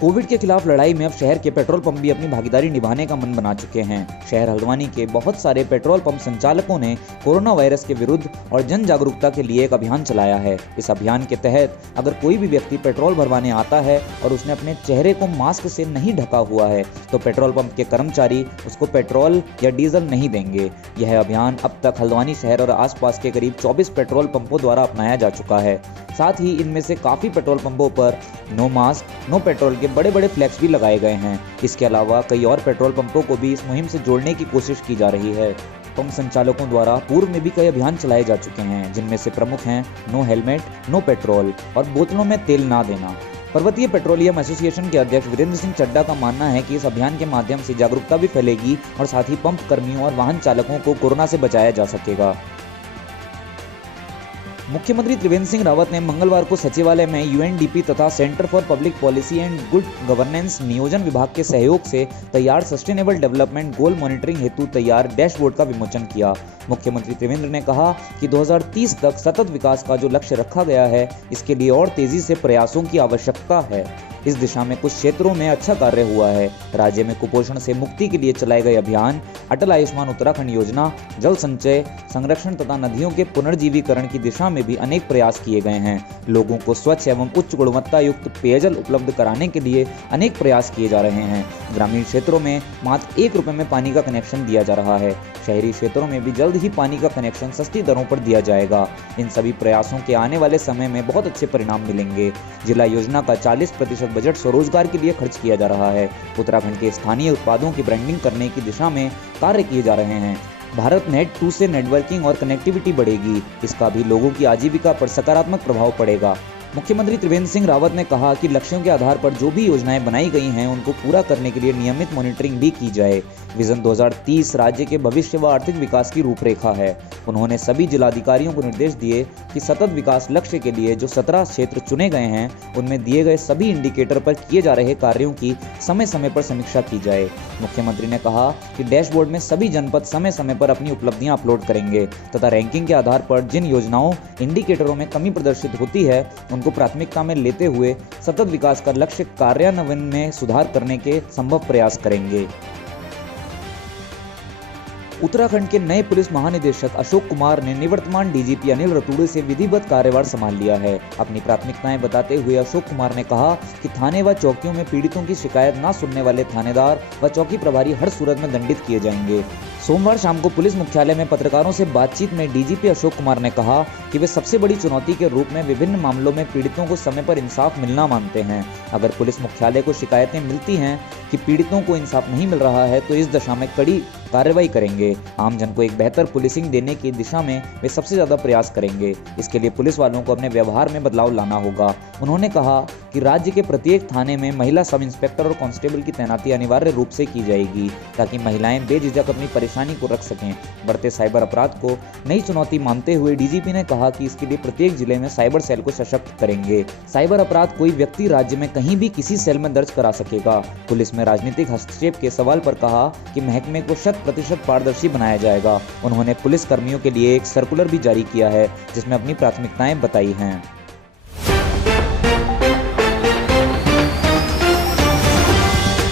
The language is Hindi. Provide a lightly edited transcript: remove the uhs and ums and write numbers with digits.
कोविड के खिलाफ लड़ाई में अब शहर के पेट्रोल पंप भी अपनी भागीदारी निभाने का मन बना चुके हैं। शहर हल्द्वानी के बहुत सारे पेट्रोल पंप संचालकों ने कोरोना वायरस के विरुद्ध और जन जागरूकता के लिए एक अभियान चलाया है। इस अभियान के तहत अगर कोई भी व्यक्ति पेट्रोल भरवाने आता है और उसने अपने चेहरे को मास्क से नहीं ढका हुआ है तो पेट्रोल पंप के कर्मचारी उसको पेट्रोल या डीजल नहीं देंगे। यह अभियान अब तक हल्द्वानी शहर और आसपास के करीब 24 पेट्रोल पंपों द्वारा अपनाया जा चुका है। साथ ही इनमें से काफी पेट्रोल पंपों पर नो मास्क नो पेट्रोल के बड़े बड़े फ्लैक्स भी लगाए गए हैं। इसके अलावा कई और पेट्रोल पंपों को भी इस मुहिम से जोड़ने की कोशिश की जा रही है। पंप संचालकों द्वारा पूर्व में भी कई अभियान चलाए जा चुके हैं, जिनमें से प्रमुख हैं नो हेलमेट नो पेट्रोल और बोतलों में तेल ना देना। पर्वतीय पेट्रोलियम एसोसिएशन के अध्यक्ष वीरेंद्र सिंह चड्डा का मानना है कि इस अभियान के माध्यम से जागरूकता भी फैलेगी और साथ ही पंप कर्मियों और वाहन चालकों को कोरोना से बचाया जा सकेगा। मुख्यमंत्री त्रिवेंद्र सिंह रावत ने मंगलवार को सचिवालय में यूएनडीपी तथा centre for public policy and good governance नियोजन विभाग के सहयोग से तैयार सस्टेनेबल डेवलपमेंट गोल मॉनिटरिंग हेतु तैयार डैशबोर्ड का विमोचन किया। मुख्यमंत्री त्रिवेंद्र ने कहा कि 2030 तक सतत विकास का जो लक्ष्य रखा गया है, इसके लिए और तेजी से प्रयासों की आवश्यकता है। इस दिशा में कुछ क्षेत्रों में अच्छा कार्य हुआ है। राज्य में कुपोषण से मुक्ति के लिए चलाए गए अभियान, अटल आयुष्मान उत्तराखंड योजना, जल संचय, संरक्षण तथा नदियों के पुनर्जीवीकरण की दिशा में भी अनेक प्रयास किए गए हैं। लोगों को स्वच्छ एवं उच्च गुणवत्ता युक्त पेयजल उपलब्ध कराने के लिए अनेक प्रयास किए जा रहे हैं। ग्रामीण क्षेत्रों में मात्र 1 रुपये में पानी का कनेक्शन दिया जा रहा है। शहरी क्षेत्रों में भी जल्द ही पानी का कनेक्शन सस्ती दरों पर दिया जाएगा। इन सभी प्रयासों के आने वाले समय में बहुत अच्छे परिणाम मिलेंगे। जिला योजना का 40% बजट स्वरोजगार के लिए खर्च किया जा रहा है। उत्तराखंड के स्थानीय उत्पादों की ब्रांडिंग करने की दिशा में कार्य किए जा रहे हैं। भारत नेट 2 से नेटवर्किंग और कनेक्टिविटी बढ़ेगी। इसका भी लोगों की आजीविका पर सकारात्मक प्रभाव पड़ेगा। मुख्यमंत्री त्रिवेंद्र सिंह रावत ने कहा कि लक्ष्यों के आधार पर जो भी योजनाएं बनाई गई हैं, उनको पूरा करने के लिए नियमित मॉनिटरिंग भी की जाए। विजन 2030 राज्य के भविष्य व आर्थिक विकास की रूपरेखा है। उन्होंने सभी जिलाधिकारियों को निर्देश दिए कि सतत विकास लक्ष्य के लिए जो 17 क्षेत्र चुने गए हैं, उनमें दिए गए सभी इंडिकेटर पर किए जा रहे कार्यों की समय समय पर समीक्षा की जाए। मुख्यमंत्री ने कहा कि डैशबोर्ड में सभी जनपद समय समय पर अपनी उपलब्धियां अपलोड करेंगे तथा रैंकिंग के आधार पर जिन योजनाओं इंडिकेटरों में कमी प्रदर्शित होती है, उनको प्राथमिकता में लेते हुए सतत विकास का लक्ष्य कार्यान्वयन में सुधार करने के संभव प्रयास करेंगे। उत्तराखंड के नए पुलिस महानिदेशक अशोक कुमार ने निवर्तमान डीजीपी अनिल रतूड़े से विधिवत कार्यभार संभाल लिया है। अपनी प्राथमिकताएं बताते हुए अशोक कुमार ने कहा कि थाने व चौकियों में पीड़ितों की शिकायत न सुनने वाले थानेदार व चौकी प्रभारी हर सूरत में दंडित किए जाएंगे। सोमवार शाम को पुलिस मुख्यालय में पत्रकारों से बातचीत में डीजीपी अशोक कुमार ने कहा कि वे सबसे बड़ी चुनौती के रूप में विभिन्न मामलों में पीड़ितों को समय पर इंसाफ मिलना मानते हैं। अगर पुलिस मुख्यालय को शिकायतें मिलती हैं कि पीड़ितों को इंसाफ नहीं मिल रहा है तो इस दिशा में कड़ी कार्रवाई करेंगे। आमजन को एक बेहतर पुलिसिंग देने की दिशा में वे सबसे ज्यादा प्रयास करेंगे। इसके लिए पुलिस वालों को अपने व्यवहार में बदलाव लाना होगा। उन्होंने कहा कि राज्य के प्रत्येक थाने में महिला सब इंस्पेक्टर और कांस्टेबल की तैनाती अनिवार्य रूप से की जाएगी ताकि महिलाएं बेझिझक अपनी परेशानी को रख सकें। बढ़ते साइबर अपराध को नई चुनौती मानते हुए डीजीपी ने कहा कि इसके लिए प्रत्येक जिले में साइबर सेल को सशक्त करेंगे। साइबर अपराध कोई व्यक्ति राज्य में कहीं भी किसी सेल में दर्ज करा सकेगा। पुलिस में राजनीतिक हस्तक्षेप के सवाल पर कहा कि महकमे को 100% पारदर्शी बनाया जाएगा। उन्होंने पुलिस कर्मियों के लिए एक सर्कुलर भी जारी किया है जिसमें अपनी प्राथमिकताएं बताई हैं।